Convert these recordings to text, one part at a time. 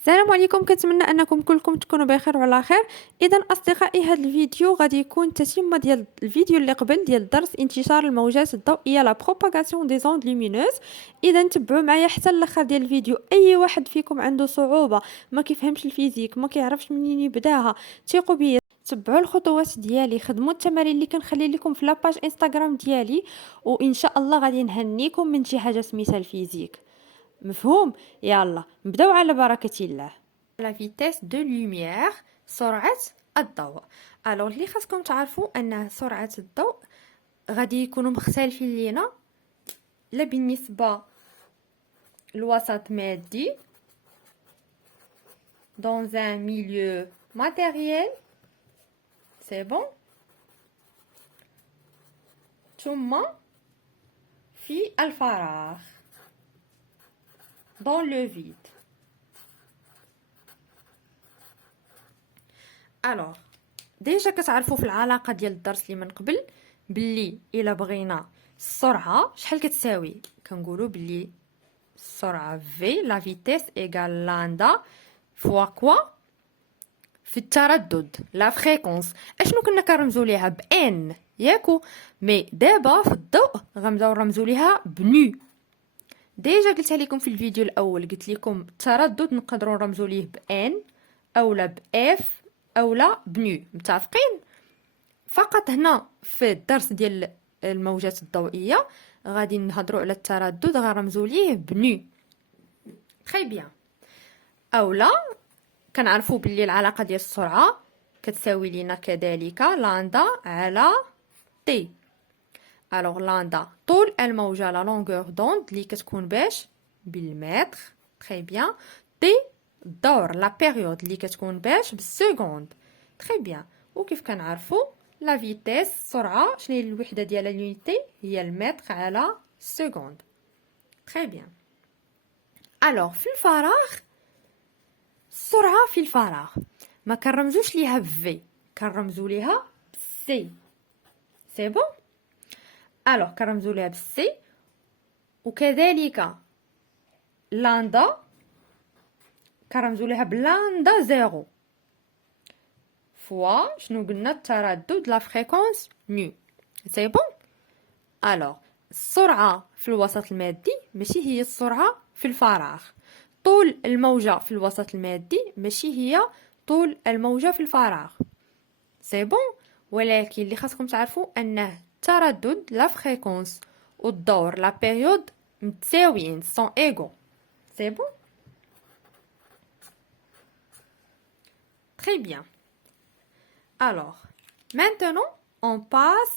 السلام عليكم، كنتمنى انكم كلكم تكونوا بخير وعلى خير. اذا اصدقائي، هذا الفيديو غادي يكون تتمه ديال الفيديو اللي قبل ديال درس انتشار الموجات الضوئيه لا بروباغاسيون دي زوند لومينوز. اذا تبعوا معايا حتى الاخر ديال الفيديو. اي واحد فيكم عنده صعوبه، ما كيفهمش الفيزيك، ما كيعرفش منين يبداها، ثقوا بيا، تبعوا الخطوات ديالي، خدموا التمارين اللي كنخلي لكم في لاباج انستغرام ديالي، وان شاء الله غادي نهنيكم من شي حاجه سميتها الفيزيك. مفهوم؟ يلا نبداو على بركة الله. لا فيتيس دو لوميير، سرعة الضوء. الوغ اللي خاصكم تعرفوا ان سرعة الضوء غادي يكونوا مختلفين لينا، لا بالنسبة لوسط مادي dans un milieu matériel، c'est bon، ثم في الفراغ dans le vide. الوغ ديجا كتعرفوا في العلاقه ديال الدرس اللي من قبل باللي الا بغينا السرعه شحال كتساوي، كنقولوا باللي السرعه في لا فيتيس ايغال لاندا فوا كوا في التردد لا فريكونس. اشنو كنا كنرمزوا ليها بان ياكو، مي دابا في الضوء غنبداو نرمزوا ليها بنو. ديجا قلتها لكم في الفيديو الاول، قلت لكم التردد نقدروا نرمزوا ليه بان اولا باف اولا بنو، متفقين؟ فقط هنا في الدرس ديال الموجات الضوئيه غادي نهضروا على التردد، غنرمزوا ليه بنو. تري بيان. اولا كنعرفوا باللي العلاقه ديال السرعه كتساوي لينا كذلك لاندا على تي. الوغ لاندا طول الموجه لا لونغور دوند اللي كتكون باش بالمتر. تري بيان. تي الدور لا بيريود اللي كتكون باش بالسكوند. تري بيان. وكيف كنعرفوا لا فيتيس السرعه شنو هي الوحده ديال اليونيتي، هي المتر على السكوند. تري بيان. الوغ في الفراغ السرعه في الفراغ ما كنرمزوش ليها بفي، كنرمزوا ليها بسي. سي بون. الوغ كنرمزوا ليها بالسي، وكذلك لاندا كنرمزوا ليها بلاندا زيرو فوا شنو قلنا التردد لا فريكونس نو. سي بون. الوغ السرعه في الوسط المادي ماشي هي السرعه في الفراغ، طول الموجه في الوسط المادي ماشي هي طول الموجه في الفراغ. سي بون. ولكن اللي خاصكم تعرفوا انه التردد لا فريكونس والدور لا بيريود متساويين، سون ايغو. سي بون. Très bien. Alors, maintenant, on passe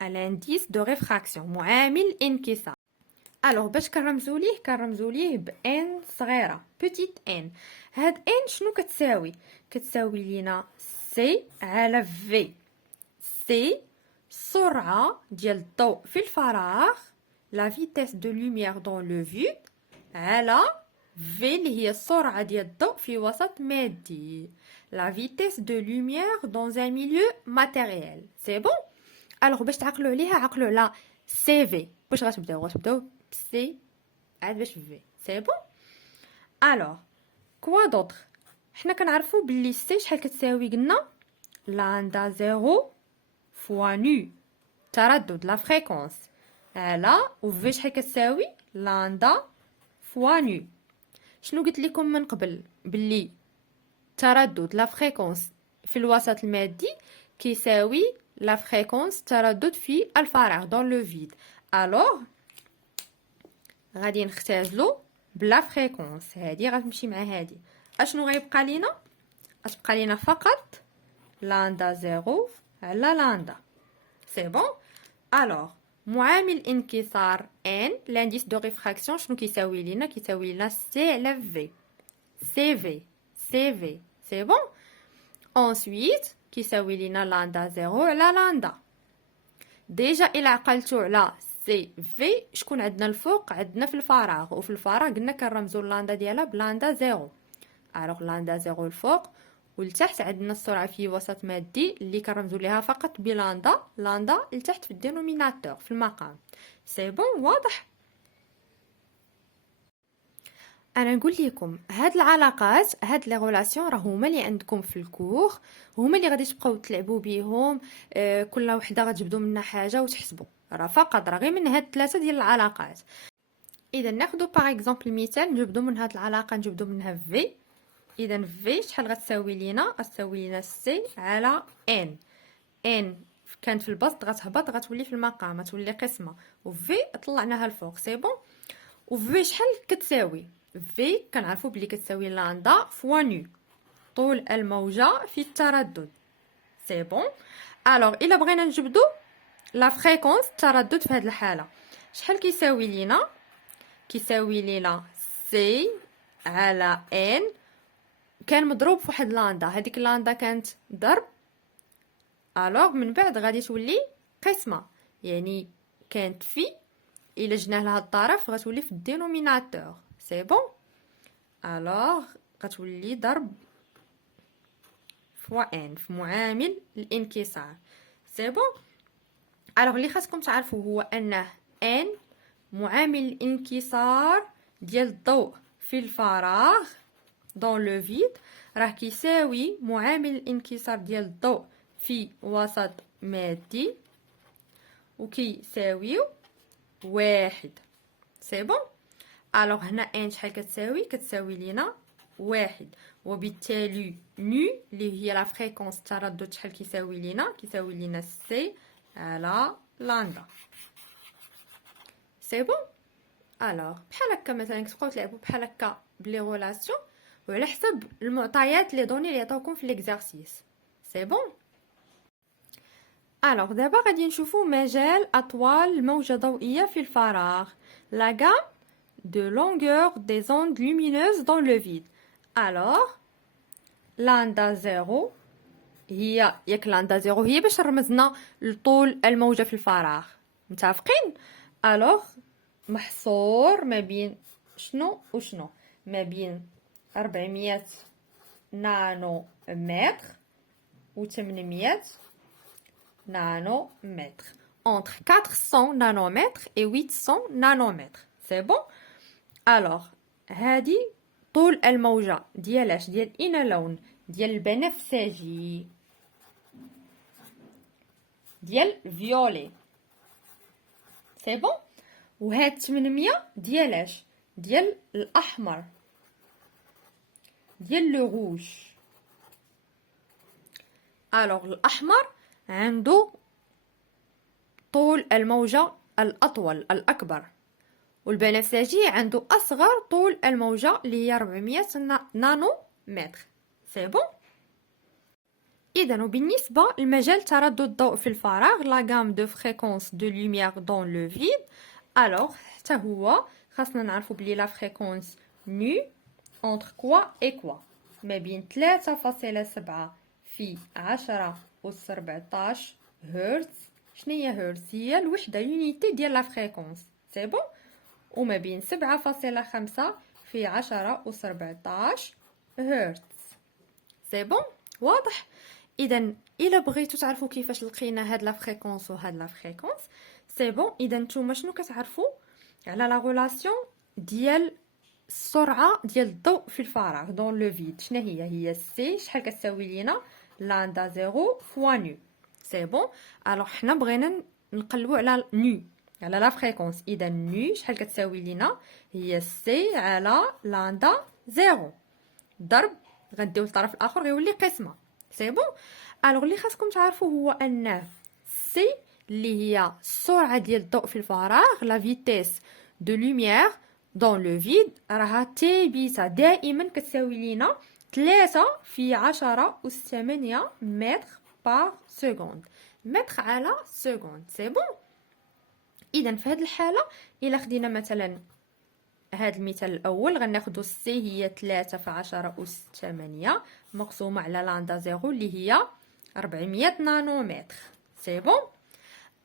à l'indice de réfraction, معامل انكسار. Alors باش كنرمزوا ليه ب n صغيره، petite n. هاد n شنو كتساوي؟ كتساوي لينا c على v. c السرعه ديال الضوء في الفراغ، la vitesse de lumière dans le vide، على v اللي هي السرعه ديال الضوء في وسط مادي، la vitesse de lumière dans un milieu matériel. C'est bon. alors باش تعقلوا عليها عقلوا على سي في. واش غتبداو بسي عاد باش في. سي بون. alors كوا دوطر، حنا كنعرفوا باللي سي شحال كتساوي، قلنا لاندا زيرو فوا نو تردد لا فريكونس على وفي شحال كتساوي لاندا فوا نو. شنو قلت لكم من قبل؟ باللي تردد لا فريكونس في الوسط المادي كيساوي لا فريكونس تردد في الفراغ دون لو فيد. الوغ غادي نختازلو بلا فريكونس، هادي غتمشي مع هادي. اشنو غيبقى لينا؟ غتبقى لينا فقط لاندا زيرو على لاندا. سي بون. الوغ معامل انكسار ان لانديس دو ريفراكسيون شنو كيساوي لينا؟ كيساوي لنا سي على في. سي في. سي في. سي بون. ensuite كيساوي لينا لاندا زيرو على لاندا. ديجا الى عقلتو على سي في شكون عندنا الفوق؟ عندنا في الفراغ، وفي الفراغ قلنا كنرمزو لاندا ديالها بلاندا زيرو. الوغ لاندا زيرو الفوق، والتحت عندنا السرعه في وسط مادي اللي كنرمزو ليها فقط بلاندا، لاندا لتحت في الدينوميناتور في المقام. سي بون. واضح. انا نقول لكم هاد العلاقات، هاد لي غولاسيون راه هما اللي عندكم في الكور، هما اللي غادي تبقاو تلعبوا بيهم. كل وحده غتجبدوا منها حاجه وتحسبوا، راه فقط راه غير من هاد ثلاثه ديال العلاقات. اذا ناخذوا باغ اكزومبل مثال نجبدوا من هاد العلاقه، نجبدوا منها في. اذا في شحال غتساوي لينا؟ غتساوي لينا سي على ان. ان كانت في البسط غتهبط غتولي في المقام، غتولي قسمه، وفي طلعناها الفوق. سي بون. وفي شحال كتساوي؟ في كنعرفوا بلي كتساوي لاندا فوا نو، طول الموجه في التردد. سي بون. الوغ الا بغينا نجبدوا لا فريكونس التردد في هذه الحاله، شحال كيساوي لينا؟ كيساوي لينا سي على ان كان مضروب في واحد لاندا، هذيك لاندا كانت ضرب، الوغ من بعد غادي تولي قسمه، يعني كانت في الا جنا لها الطرف غتولي في الدينوميناتور. سي بون. الوغ غتولي ضرب فوا ان في معامل الانكسار. سي بون. الوغ اللي خاصكم تعرفوا هو انه ان معامل الانكسار ديال الضوء في الفراغ دون لو فيد راه كيساوي معامل الانكسار ديال الضوء في وسط مادي، وكيساويو واحد. سي بون. الوغ هنا ان شحال كتساوي؟ كتساوي لينا واحد، وبالتالي نو اللي هي لا فريكونس التردد شحال كيساوي لينا؟ كيساوي لينا سي على لاندا. سي بون. الوغ بحال هكا مثلا كتبقاو تلعبوا بحال هكا بلي غولاسيون وعلى حسب المعطيات لي دوني اللي عطاوكم في ليكزارسيس. سي بون. الوغ دابا غادي نشوفوا مجال اطوال الموجه الضوئيه في الفراغ، لا غام de longueur des ondes lumineuses dans le vide. Alors لاندا زيرو هي ياك لاندا زيرو هي باش رمزنا لطول الموجة في الفراغ، متفقين؟ الوغ محصور ما بين شنو وشنو؟ ما بين 400 نانو متر و 800 نانو متر، entre 400 nanomètres et 800 nanomètres. C'est bon. الوغ هادي طول الموجة ديال اش؟ ديال اين لون؟ ديال البنفسجي، ديال فيولي. سي بون. وهاد 800 ديال اش؟ ديال الاحمر، ديال لو روج. الوغ الاحمر عنده طول الموجة الاطول الاكبر، والبنفسجي عنده اصغر طول الموجة اللي هي 400 نانو متر. سي بون. اذا وبالنسبه لمجال تردد الضوء في الفراغ لا غام دو فريكونس دو لوميير دون لو فيد، الوغ حتى هو خاصنا نعرفوا بلي لا فريكونس نو اونتر كوا اي كوا، ما بين 3.7 في 10 أس 14 هرتز. شناهي هرتز؟ هي الوحده يونيتي ديال لا فريكونس. سي بون. وما بين 7.5 في 10 أس 14 هرتز. سي بون. واضح؟ اذا الا بغيتو تعرفوا كيفاش لقينا هاد لا فريكونس وهاد لا فريكونس، سي بون. اذا نتوما شنو كتعرفوا على لا غولاسيون ديال السرعه ديال الضوء في الفراغ دون لو فيد؟ شنو هي سي شحال كتساوي لينا؟ لاندا زيرو فوا نو. سي بون. الوغ حنا بغينا نقلبوا على نو، على لا فريكونس. اذا نو شحال كتساوي لينا؟ هي سي على لاندا زيرو ضرب غنديو الطرف الاخر غيولي قسمه. سي بون. الوغ اللي خاصكم تعرفوا هو ان سي اللي هي السرعه ديال الضوء في الفراغ، لا فيتيس دو لوميير دون لو فيد، راها تي بيتا دائما كتساوي لينا 3 في 10 أس 8 متر بار سكوند، متر على سكوند. سي بون. اذا في هذه الحاله الا خدينا مثلا هاد المثال الاول غناخدو سي هي 3 في 10 أس 8 مقسومه على لاندا زيرو اللي هي 400 نانومتر. سي بون.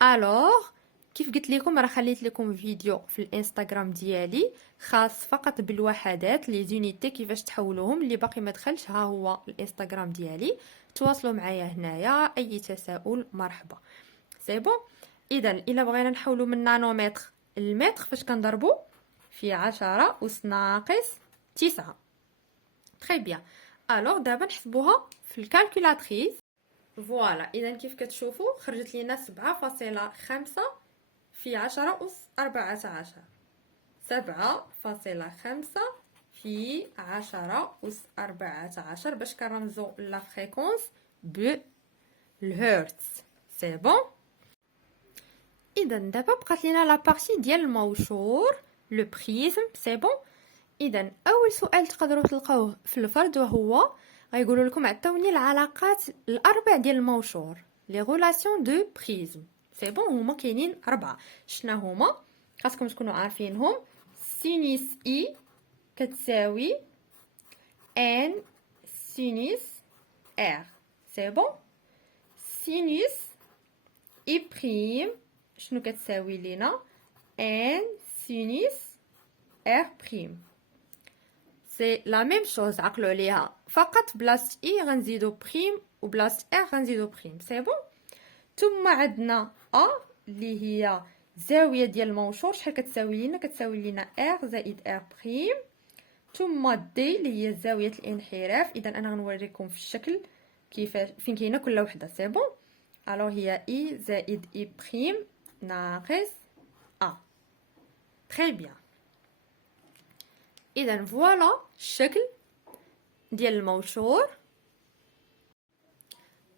الوغ كيف قلت لكم راه خليت لكم فيديو في الانستغرام ديالي خاص فقط بالوحدات لي زونيتي كيفاش تحولوهم، اللي باقي ما دخلش ها هو الانستغرام ديالي، تواصلوا معايا هنايا اي تساؤل مرحبا. سي بون. اذا الا بغينا نحولوا من نانومتر للمتر فاش كنضربوا؟ في 10 أس ناقص 9. تري بيان. الوغ دابا نحسبوها في الكالكولاتريس. فوالا، اذا كيف كتشوفوا خرجت لينا 7.5 في 10 أس 14. 7.5 في 10 أس 14 باش كنرمزو لا فريكونس بالهرتز. سي بون. اذا دابا بقات لينا لا بارتي ديال الموشور لو بريزم. سي بون. اذا اول سؤال تقدروا تلقاوه في الفرد وهو غيقولوا لكم عطوني العلاقات الاربع ديال الموشور، لي غولاسيون دو بريزم. سي بون. هما كاينين 4. شنا هما؟ خاصكم تكونوا عارفينهم. سينوس اي كتساوي ان سينوس ار. سي بون. سينوس اي بريم شنو كتساوي لينا؟ ان سينوس ار بريم. سي لا ميم شوز، عقلوا عليها، فقط بلاصه اي غنزيدو بريم وبلاصه ار غنزيدو بريم. سي بون. ثم عندنا ا اللي هي زاويه ديال الموشور، شحال كتساوي لينا؟ كتساوي لينا ار زائد ار بريم. ثم دي اللي هي زاويه الانحراف. اذا انا غنوريكم في الشكل كيفاش فين كاينه كل وحده. سي بون. الوغ هي اي زائد اي بريم ناقص ا. تري بيان. اذا فوالا الشكل ديال الموشور.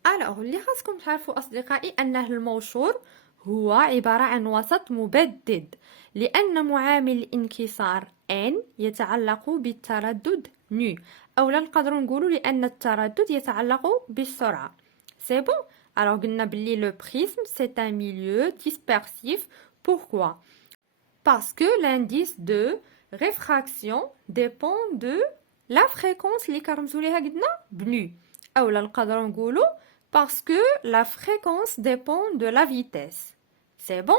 الوغ اللي خاصكم تعرفوا اصدقائي انه الموشور هو عبارة عن وسط مبدد، لأن معامل الانكسار n يتعلق بالتردد نو، أولا نقدروا نقولوا لأن التردد يتعلق بالسرعة. سي بون. alors قلنا بلي le prisme c'est un milieu dispersif. pourquoi? parce que l'indice de réfraction dépend de la fréquence اللي كنرمزوا ليها قلنا بنو، أولا نقدروا نقولوا parce que la fréquence dépend de la vitesse. سي بون.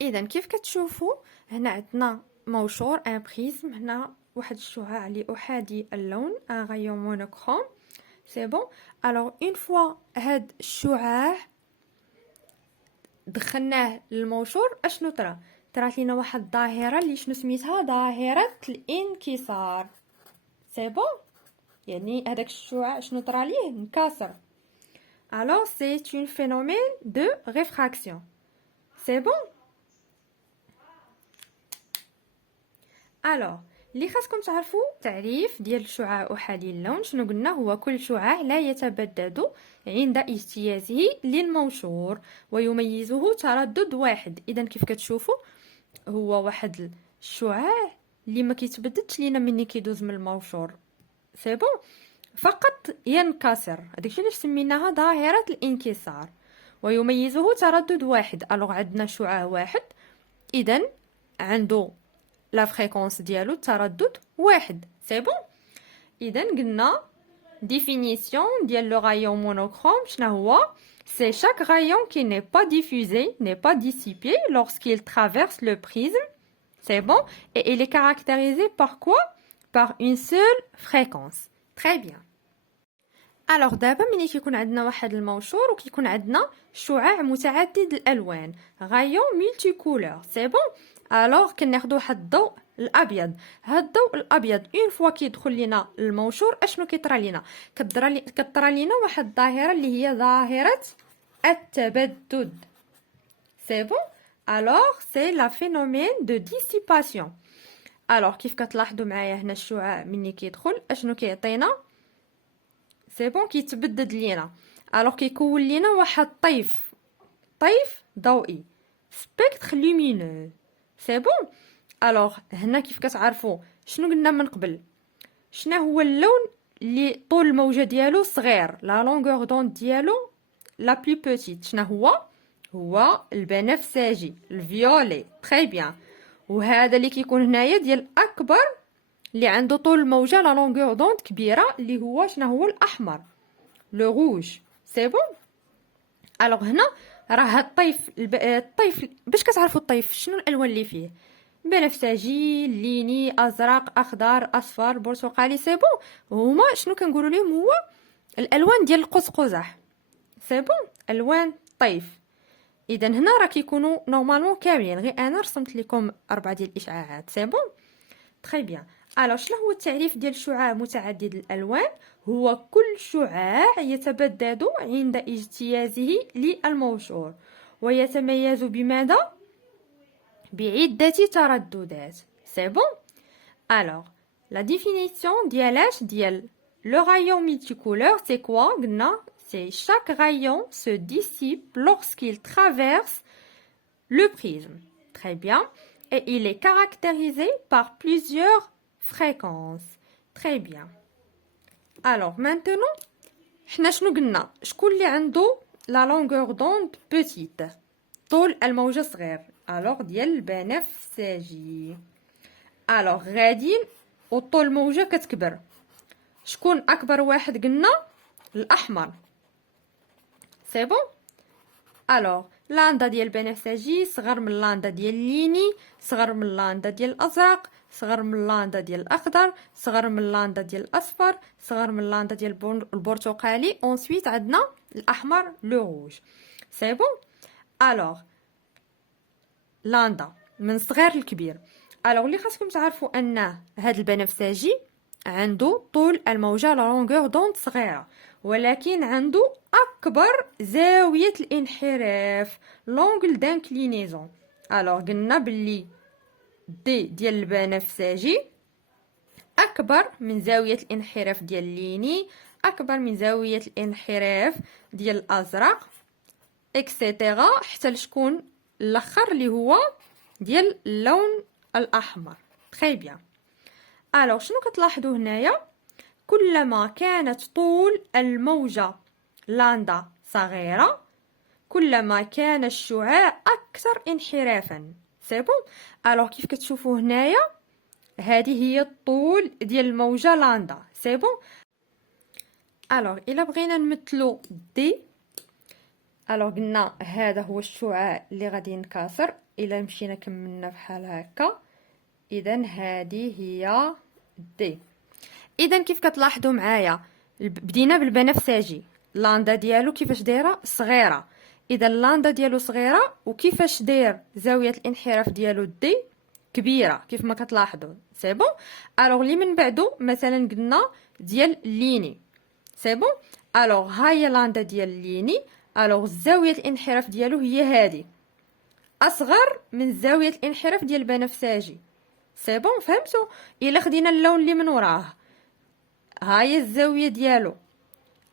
اذا كيف كتشوفوا هنا عندنا موشور ان بريزم، هنا واحد الشعاع اللي احادي اللون ان غايون مونوكروم. سي بون. الوغ اون فوا هاد الشعاع دخلناه للموشور اشنو طرات لينا واحد الظاهره اللي شنو سميتها؟ ظاهره الانكسار. سي بون. يعني هذاك الشعاع شنو طرا ليه؟ انكسر. alors c'est un phénomène de réfraction. c'est bon. alors اللي خاصكم تعرفوا تعريف ديال الشعاع احادي اللون. شنو قلنا؟ هو كل شعاع لا يتبدد عند اجتيازه للموشور ويميزه تردد واحد. اذا كيف كتشوفوا هو واحد الشعاع اللي ما كيتبددش لينا ملي كيدوز من الموشور. سي بون. فقط ينكسر. هادشي علاش سميناها ظاهرة الانكسار. ويميزه تردد واحد. الوغ عندنا شعاع واحد اذا عنده لا فريكونس ديالو التردد واحد. سي بون. اذا قلنا ديفينيسيون ديال لو رايون مونوكروم شنو هو؟ c'est chaque rayon qui n'est pas diffusé, n'est pas dissipé lorsqu'il traverse le prisme. C'est bon. Et il est caractérisé par quoi? Par une seule fréquence. Très bien. alors دابا ملي كيكون عندنا واحد الموشور وكيكون عندنا شعاع متعدد الالوان غايون ملتي كولور. سي بون. alors كناخذوا واحد الضوء الابيض. هاد الضوء الابيض اون فوا كيدخل لينا الموشور اشنو كيطرى لينا؟ كطرى لينا واحد الظاهره اللي هي ظاهره التبدد. سي بون. alors c'est la phénomène de dissipation. alors كيف كتلاحظوا معايا هنا الشعاع ملي كيدخل اشنو كيعطينا؟ سي بون. كيتبدد لينا. الوغ كيكون لينا واحد طيف ضوئي سبيكتر لومينو. سي بون. الوغ هنا كيف كتعرفوا شنو قلنا من قبل؟ شنو هو اللون اللي طول الموجه ديالو صغير؟ لا لونغور دوند ديالو لا بلو بوتيت. شنو هو البنفسجي الفيولي. تري بيان. وهذا اللي كيكون هنايا ديال اكبر اللي عنده طول الموجه لا لونغور دوند كبيره اللي هو شنو هو؟ الاحمر لو روج. سي بون. الوغ هنا راه هاد الطيف باش كتعرفوا الطيف شنو الالوان اللي فيه؟ بنفسجي، ليني، ازرق، اخضر، اصفر، برتقالي. سي بون. هما شنو كنقولوا لهم؟ هو الالوان ديال القوس قزح. سي بون. الوان الطيف. اذا هنا راه كيكونوا نورمالمون كاملين، غير انا رسمت لكم 4 ديال الاشعاعات. سي بون. تري بيان. الوغ شنو هو التعريف ديال شعاع متعدد الالوان؟ هو كل شعاع يتبدد عند اجتيازه للموشور ويتميز بماذا؟ بعدة ترددات. سي بون. الوغ لا ديفينيسيون ديالاش ديال لو رايون multicouleur c'est quoi؟ قلنا c'est chaque rayon se dissipe lorsqu'il traverse le prisme. Très bien. Et il est caractérisé par plusieurs fréquences. Très bien. Alors maintenant, حنا شنو قلنا؟ شكون اللي عنده لا لونغور دوند بوتيت؟ طول الموجة صغير. الوغ ديال البنفسجي. الوغ غاديين وطول الموجة كتكبر. شكون اكبر واحد؟ قلنا الاحمر. سي بون. الوغ لاندا ديال البنفسجي صغر من لاندا ديال الليني، صغر من لاندا ديال الازرق، صغر من لاندا ديال الاخضر، صغر من لاندا ديال الاصفر، صغر من لاندا ديال البرتقالي. اونسويت عندنا الاحمر لو روج. سي بون. الوغ لاندا من صغير لكبير. الوغ اللي خاصكم تعرفوا ان هذا البنفسجي عنده طول الموجة لا لونغور دوند صغيره، ولكن عنده اكبر زاويه الانحراف لونغل دانكلينيزون. الوغ قلنا باللي دي ديال البنفسجي اكبر من زاويه الانحراف ديال الليني، اكبر من زاويه الانحراف ديال الازرق اكسيتيرا حتى لشكون الاخر اللي هو ديال اللون الاحمر. تري بيان. الوغ شنو كتلاحظوا هنايا؟ كلما كانت طول الموجة لاندا صغيرة كلما كان الشعاع أكثر انحرافا. سي بون. الوغ كيف كتشوفوا هنايا هذه هي الطول ديال الموجة لاندا. سي بون. الوغ إلا بغينا نمثلو دي، الوغ قلنا هذا هو الشعاع اللي غادي ينكسر. إلا مشينا كملنا بحال هكا، إذا هذه هي دي. اذا كيف كتلاحظوا معايا بدينا بالبنفسجي، لاندا ديالو كيفاش دايره؟ صغيره. اذا اللاندا ديالو صغيره وكيفاش داير زاويه الانحراف ديالو دي كبيره كيف ما كتلاحظوا. سي بون. الوغ اللي من بعدو مثلا قلنا ديال الليني. سي بون. الوغ ها هي لاندا ديال الليني. الوغ زاويه الانحراف ديالو هي هذه، اصغر من زاويه الانحراف ديال البنفسجي. سي بون. فهمتوا؟ الا خدينا اللون اللي من وراه، هاي الزاويه ديالو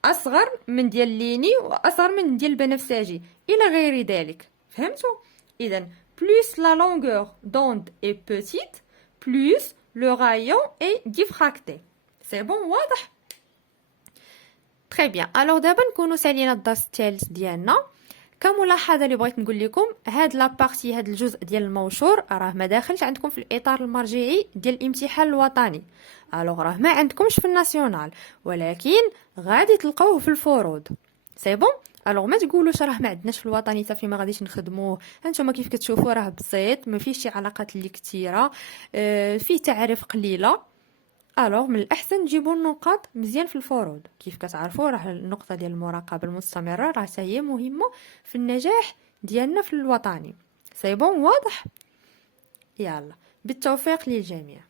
اصغر من ديال الليني واصغر من ديال البنفسجي الى غير ذلك. فهمتوا؟ اذا plus la longueur d'onde est petite plus le rayon est diffracté. سي بون. واضح؟ تري بيان. الوغ دابا نكونوا سالينا الدرس الثالث ديالنا. كملاحظه اللي بغيت نقول لكم، هاد لابارتي هاد الجزء ديال الموشور راه ما داخلش عندكم في الاطار المرجعي ديال الامتحان الوطني. الوغ راه ما عندكمش في الناسيونال، ولكن غادي تلقاوه في الفروض. سي بون. الوغ ما تقولوش راه ما عندناش في الوطني صافي ما غاديش نخدموه. هانتوما كيف كتشوفوا راه بسيط، ما فيش شي علاقات اللي كثيره، فيه تعريف قليله. الوغ من الاحسن تجيبوا النقاط مزيان في الفروض. كيف كتعرفوا راه النقطه ديال المراقبه المستمره راه هي مهمه في النجاح ديالنا في الوطني. سي بون. واضح؟ يلا بالتوفيق للجميع.